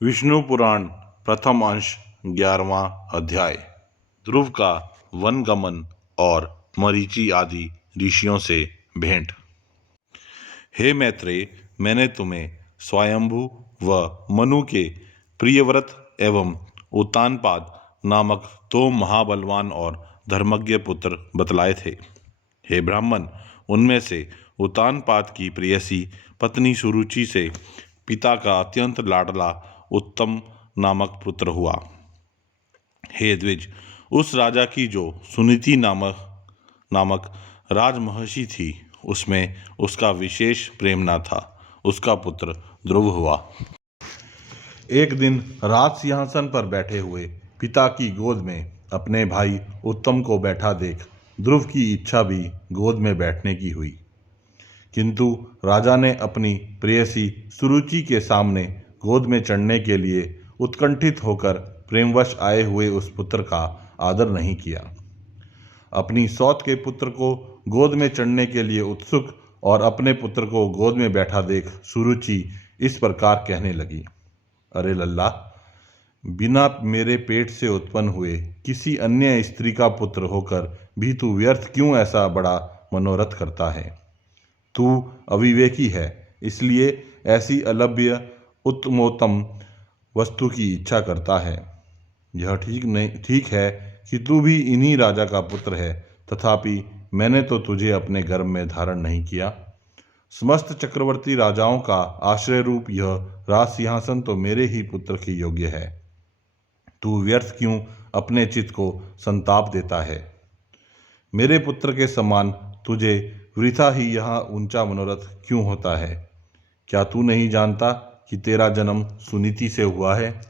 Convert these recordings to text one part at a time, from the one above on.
विष्णु पुराण प्रथम अंश 11वां अध्याय। ध्रुव का वनगमन और मरीचि आदि ऋषियों से भेंट। हे मैत्रेय, मैंने तुम्हें स्वयंभू व मनु के प्रियव्रत एवं उत्तानपाद नामक दो महाबलवान और धर्मज्ञ पुत्र बतलाए थे। हे ब्राह्मण, उनमें से उत्तानपाद की प्रेयसी पत्नी सुरुचि से पिता का अत्यंत लाडला उत्तम नामक पुत्र हुआ। हे द्विज, उस राजा की जो सुनीति नामक राजमहर्षि थी, उसमें उसका विशेष प्रेम न था। उसका पुत्र ध्रुव हुआ। एक दिन राज सिंहासन पर बैठे हुए पिता की गोद में अपने भाई उत्तम को बैठा देख ध्रुव की इच्छा भी गोद में बैठने की हुई, किंतु राजा ने अपनी प्रेयसी सुरुचि के सामने गोद में चढ़ने के लिए उत्कंठित होकर प्रेमवश आए हुए उस पुत्र का आदर नहीं किया। अपनी सौत के पुत्र को गोद में चढ़ने के लिए उत्सुक और अपने पुत्र को गोद में बैठा देख सुरुचि इस प्रकार कहने लगी, अरे लल्ला, बिना मेरे पेट से उत्पन्न हुए किसी अन्य स्त्री का पुत्र होकर भी तू व्यर्थ क्यों ऐसा बड़ा मनोरथ करता है? तू अविवेकी है, इसलिए ऐसी अलभ्य उत्तमोत्तम वस्तु की इच्छा करता है। यह ठीक है कि तू भी इन्हीं राजा का पुत्र है, तथापि मैंने तो तुझे अपने गर्भ में धारण नहीं किया। समस्त चक्रवर्ती राजाओं का आश्रय रूप यह राज सिंहासन तो मेरे ही पुत्र के योग्य है। तू व्यर्थ क्यों अपने चित्त को संताप देता है? मेरे पुत्र के समान तुझे वृथा ही यहाँ ऊंचा मनोरथ क्यों होता है? क्या तू नहीं जानता कि तेरा जन्म सुनीति से हुआ है?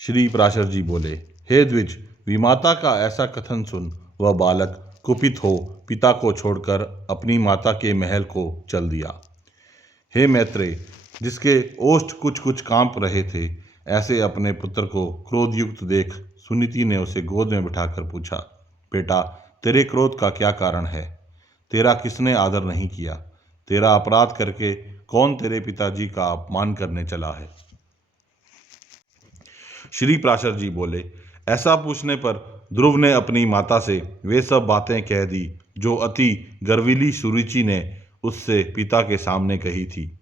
श्री पराशर जी बोले, हे द्विज, विमाता का ऐसा कथन सुन वह बालक कुपित हो पिता को छोड़कर अपनी माता के महल को चल दिया। हे मैत्रेय, जिसके ओष्ठ कुछ कुछ कांप रहे थे, ऐसे अपने पुत्र को क्रोधयुक्त देख सुनीति ने उसे गोद में बिठाकर पूछा, बेटा, तेरे क्रोध का क्या कारण है? तेरा किसने आदर नहीं किया? तेरा अपराध करके कौन तेरे पिताजी का अपमान करने चला है? श्री पराशर जी बोले, ऐसा पूछने पर ध्रुव ने अपनी माता से वे सब बातें कह दी जो अति गर्विली सुरुचि ने उससे पिता के सामने कही थी।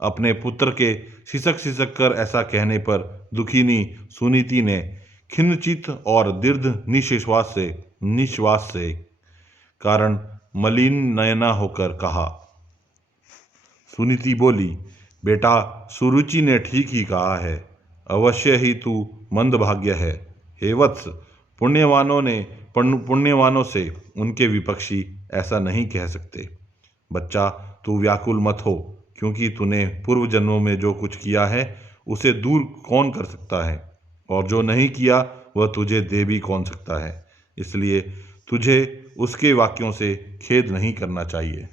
अपने पुत्र के सिसक कर ऐसा कहने पर दुखिनी सुनीति ने खिन्नचित और दीर्घ निश्वास से कारण मलिन नयना होकर कहा। सुनीति बोली, बेटा, सुरुचि ने ठीक ही कहा है, अवश्य ही तू मंदभाग्य है। हे वत्स, पुण्यवानों से उनके विपक्षी ऐसा नहीं कह सकते। बच्चा, तू व्याकुल मत हो, क्योंकि तूने पूर्व जन्मों में जो कुछ किया है उसे दूर कौन कर सकता है, और जो नहीं किया वह तुझे दे भी कौन सकता है। इसलिए तुझे उसके वाक्यों से खेद नहीं करना चाहिए।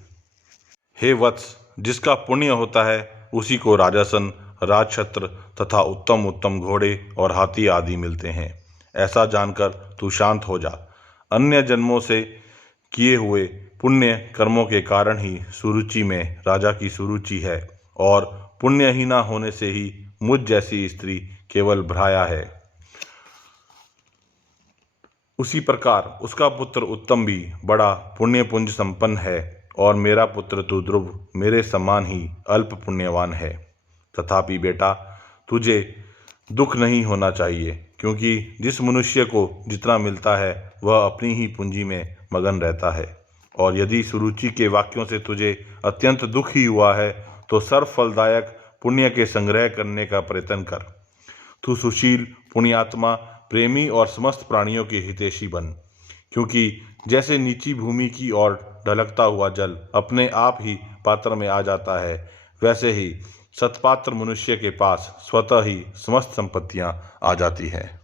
हे वत्स, जिसका पुण्य होता है उसी को राजसन, राजछत्र तथा उत्तम उत्तम घोड़े और हाथी आदि मिलते हैं। ऐसा जानकर तू शांत हो जा। अन्य जन्मों से किए हुए पुण्य कर्मों के कारण ही सुरुचि में राजा की सुरुचि है, और पुण्य ही ना होने से ही मुझ जैसी स्त्री केवल भ्राया है। उसी प्रकार उसका पुत्र उत्तम भी बड़ा पुण्यपुंज संपन्न है, और मेरा पुत्र तो ध्रुव मेरे समान ही अल्प पुण्यवान है। तथापि बेटा, तुझे दुख नहीं होना चाहिए, क्योंकि जिस मनुष्य को जितना मिलता है वह अपनी ही पूंजी में मगन रहता है। और यदि सुरुचि के वाक्यों से तुझे अत्यंत दुख ही हुआ है, तो सर्व फलदायक पुण्य के संग्रह करने का प्रयत्न कर। तू सुशील, पुण्यात्मा, प्रेमी और समस्त प्राणियों के हितैषी बन, क्योंकि जैसे नीची भूमि की ओर ढलकता हुआ जल अपने आप ही पात्र में आ जाता है, वैसे ही सत्पात्र मनुष्य के पास स्वतः ही समस्त संपत्तियां आ जाती हैं।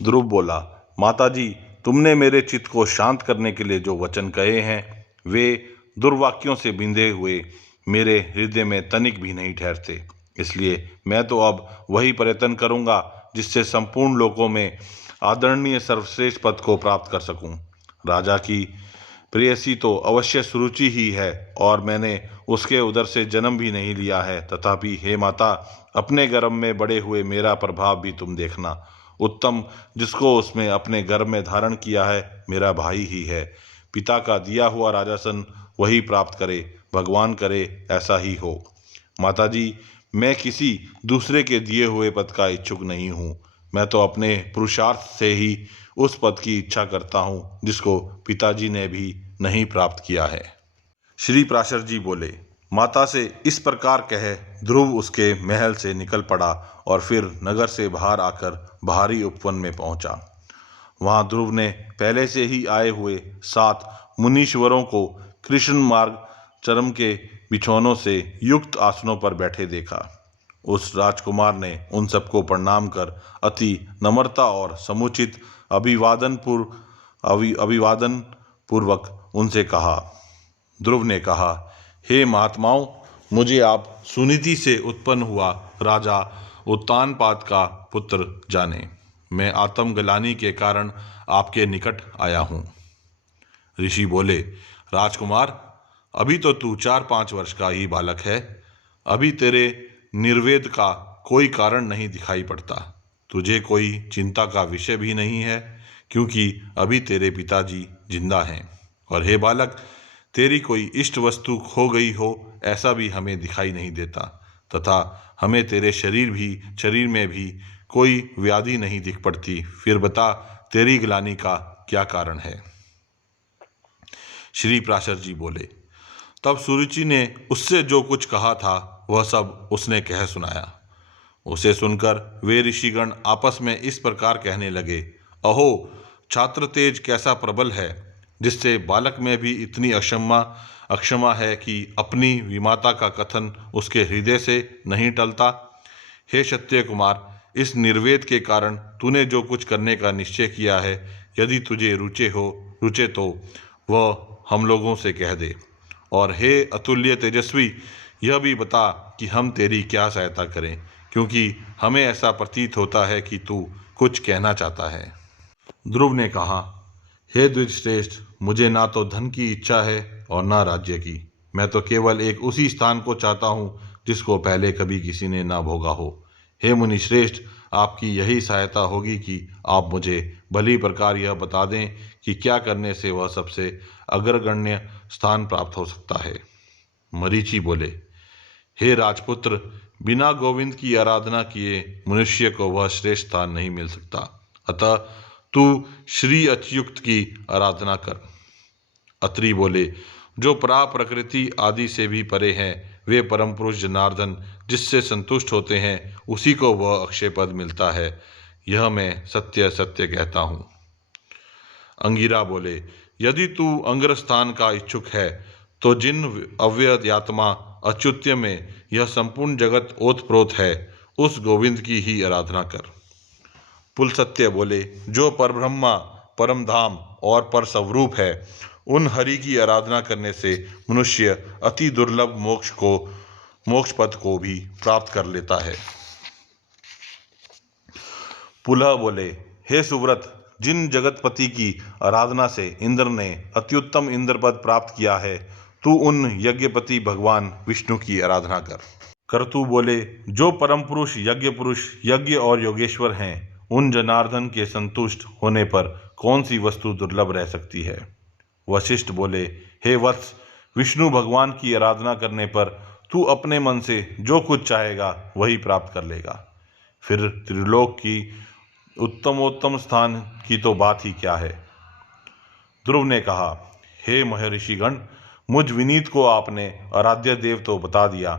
ध्रुव बोला, माताजी, तुमने मेरे चित्त को शांत करने के लिए जो वचन कहे हैं, वे दुर्वाक्यों से बिंधे हुए मेरे हृदय में तनिक भी नहीं ठहरते। इसलिए मैं तो अब वही प्रयत्न करूंगा जिससे संपूर्ण लोकों में आदरणीय सर्वश्रेष्ठ पद को प्राप्त कर सकूं। राजा की प्रेयसी तो अवश्य सुरुचि ही है और मैंने उसके उदर से जन्म भी नहीं लिया है। तथापि हे माता, अपने गर्भ में बड़े हुए मेरा प्रभाव भी तुम देखना। उत्तम जिसको उसमें अपने गर्भ में धारण किया है मेरा भाई ही है। पिता का दिया हुआ राजासन वही प्राप्त करे, भगवान करे ऐसा ही हो। माताजी, मैं किसी दूसरे के दिए हुए पद का इच्छुक नहीं हूँ। मैं तो अपने पुरुषार्थ से ही उस पद की इच्छा करता हूँ जिसको पिताजी ने भी नहीं प्राप्त किया है। श्री प्राशर जी बोले, माता से इस प्रकार कहे ध्रुव उसके महल से निकल पड़ा और फिर नगर से बाहर आकर बाहरी उपवन में पहुंचा। वहां ध्रुव ने पहले से ही आए हुए 7 मुनीश्वरों को कृष्ण मार्ग चरम के बिछौनों से युक्त आसनों पर बैठे देखा। उस राजकुमार ने उन सबको प्रणाम कर अति नम्रता और समुचित अभिवादन पूर्वक उनसे कहा। ध्रुव ने कहा, हे महात्माओं, मुझे आप सुनीति से उत्पन्न हुआ राजा उत्तानपाद का पुत्र जाने। मैं आत्मग्लानि के कारण आपके निकट आया हूँ। ऋषि बोले, राजकुमार, अभी तो तू 4-5 वर्ष का ही बालक है। अभी तेरे निर्वेद का कोई कारण नहीं दिखाई पड़ता। तुझे कोई चिंता का विषय भी नहीं है, क्योंकि अभी तेरे पिताजी जिंदा हैं। और हे बालक, तेरी कोई इष्ट वस्तु खो गई हो ऐसा भी हमें दिखाई नहीं देता, तथा हमें तेरे शरीर में भी कोई व्याधि नहीं दिख पड़ती। फिर बता, तेरी ग्लानि का क्या कारण है? श्री प्राशर जी बोले, तब सुरुचि ने उससे जो कुछ कहा था वह सब उसने कह सुनाया। उसे सुनकर वे ऋषिगण आपस में इस प्रकार कहने लगे, अहो, छात्र तेज कैसा प्रबल है, जिससे बालक में भी इतनी अक्षमा है कि अपनी विमाता का कथन उसके हृदय से नहीं टलता। हे क्षत्रिय कुमार, इस निर्वेद के कारण तूने जो कुछ करने का निश्चय किया है, यदि तुझे रुचे तो वह हम लोगों से कह दे। और हे अतुल्य तेजस्वी, यह भी बता कि हम तेरी क्या सहायता करें, क्योंकि हमें ऐसा प्रतीत होता है कि तू कुछ कहना चाहता है। ध्रुव ने कहा, हे द्विजश्रेष्ठ, मुझे ना तो धन की इच्छा है और ना राज्य की। मैं तो केवल एक उसी स्थान को चाहता हूँ जिसको पहले कभी किसी ने ना भोगा हो। हे मुनिश्रेष्ठ, आपकी यही सहायता होगी कि आप मुझे भली प्रकार यह बता दें कि क्या करने से वह सबसे अग्रगण्य स्थान प्राप्त हो सकता है। मरीचि बोले, हे राजपुत्र, बिना गोविंद की आराधना किए मनुष्य को वह श्रेष्ठ स्थान नहीं मिल सकता। अतः तू श्री अच्युत की आराधना कर। अत्रि बोले, जो प्रकृति आदि से भी परे हैं, वे परम पुरुष जनार्दन जिससे संतुष्ट होते हैं, उसी को वह अक्षय पद मिलता है। यह मैं सत्य सत्य कहता हूँ। अंगिरा बोले, यदि तू अंग्रस्थान का इच्छुक है तो जिन अव्ययात्मा अच्युत्य में यह संपूर्ण जगत ओतप्रोत है, उस गोविंद की ही आराधना कर। पुलसत्य बोले, जो परब्रह्मा, परम धाम और पर स्वरूप है, उन हरि की आराधना करने से मनुष्य अति दुर्लभ मोक्ष पद को भी प्राप्त कर लेता है। पुलह बोले, हे सुव्रत, जिन जगतपति की आराधना से इंद्र ने अत्युत्तम इंद्र पद प्राप्त किया है, तू उन यज्ञपति भगवान विष्णु की आराधना कर। कर्तु बोले, जो परम पुरुष यज्ञ और योगेश्वर हैं, उन जनार्दन के संतुष्ट होने पर कौन सी वस्तु दुर्लभ रह सकती है। वशिष्ठ बोले, हे वत्स, विष्णु भगवान की आराधना करने पर तू अपने मन से जो कुछ चाहेगा वही प्राप्त कर लेगा। फिर त्रिलोक की उत्तमोत्तम स्थान की तो बात ही क्या है। ध्रुव ने कहा, हे महर्षिगण, मुझ विनीत को आपने आराध्य देव तो बता दिया,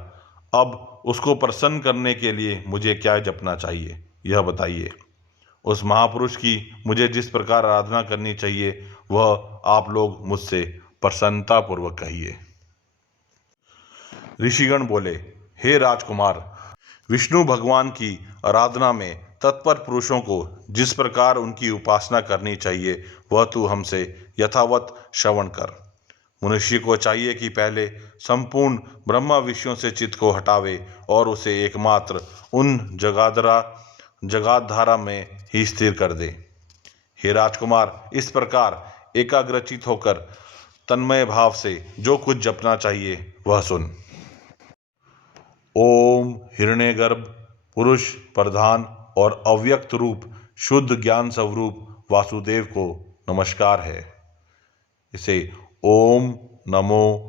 अब उसको प्रसन्न करने के लिए मुझे क्या जपना चाहिए, यह बताइए। उस महापुरुष की मुझे जिस प्रकार आराधना करनी चाहिए वह आप लोग मुझसे प्रसन्नतापूर्वक कहिए। ऋषिगण बोले, हे राजकुमार, विष्णु भगवान की आराधना में तत्पर पुरुषों को जिस प्रकार उनकी उपासना करनी चाहिए वह तू हमसे यथावत श्रवण कर। मनुष्य को चाहिए कि पहले संपूर्ण ब्रह्मा विषयों से चित्त को हटावे और उसे एकमात्र उन जगाधारा में ही स्थिर कर दे। हे राजकुमार, इस प्रकार एकाग्रचित होकर तन्मय भाव से जो कुछ जपना चाहिए वह सुन। ओम हिरण्यगर्भ पुरुष प्रधान और अव्यक्त रूप शुद्ध ज्ञान स्वरूप वासुदेव को नमस्कार है। इसे ओम नमो